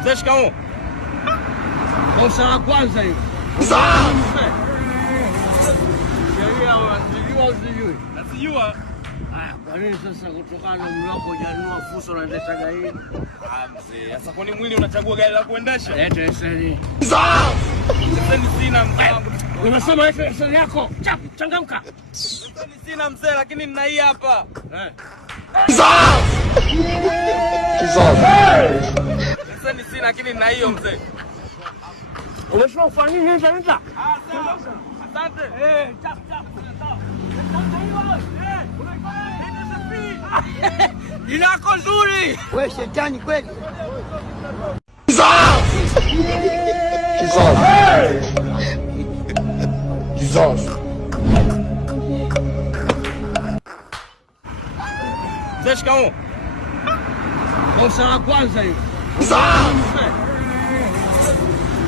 Mzee, shikamoo. Kosa la kwanza hilo. Sheria unasijua usijui? Nasijua. Haya, kwa nini sasa kutokana na umri wako hujanunua fuso unaendesha gari hili? Mzee, sasa kwani mwili unachagua gari la kuendesha? Lete leseni. Leseni sina mzee wangu. Unasema lete leseni yako. Changamka. Leseni sina mzee, lakini nina hii hapa. Leseni sina lakini nina hiyo mzee. Umesema ufanye nini nje? Asante. Inako nzuri. Wewe shetani kweli. Mzee, shikamoo. Kosa la kwanza hilo.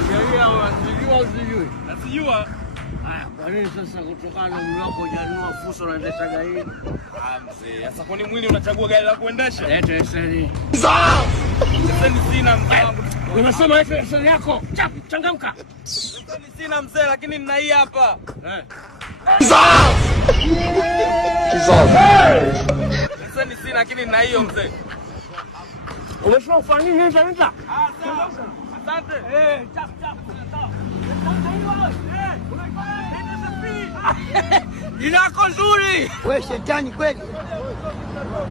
Sheria unasijua usijui? Nasijua. Haya, kwa nini sasa kutokana na umri wako hujanunua fuso unaendesha gari hili? Mzee, sasa kwani mwili unachagua gari la kuendesha? Lete leseni. Leseni sina mzee wangu. Unasema lete leseni yako. Changamka. Leseni sina mzee, lakini nina hii hapa. Leseni sina lakini nina hiyo mzee. Umesema ufanye nini nje? Asante. Inako nzuri. Wewe shetani kweli.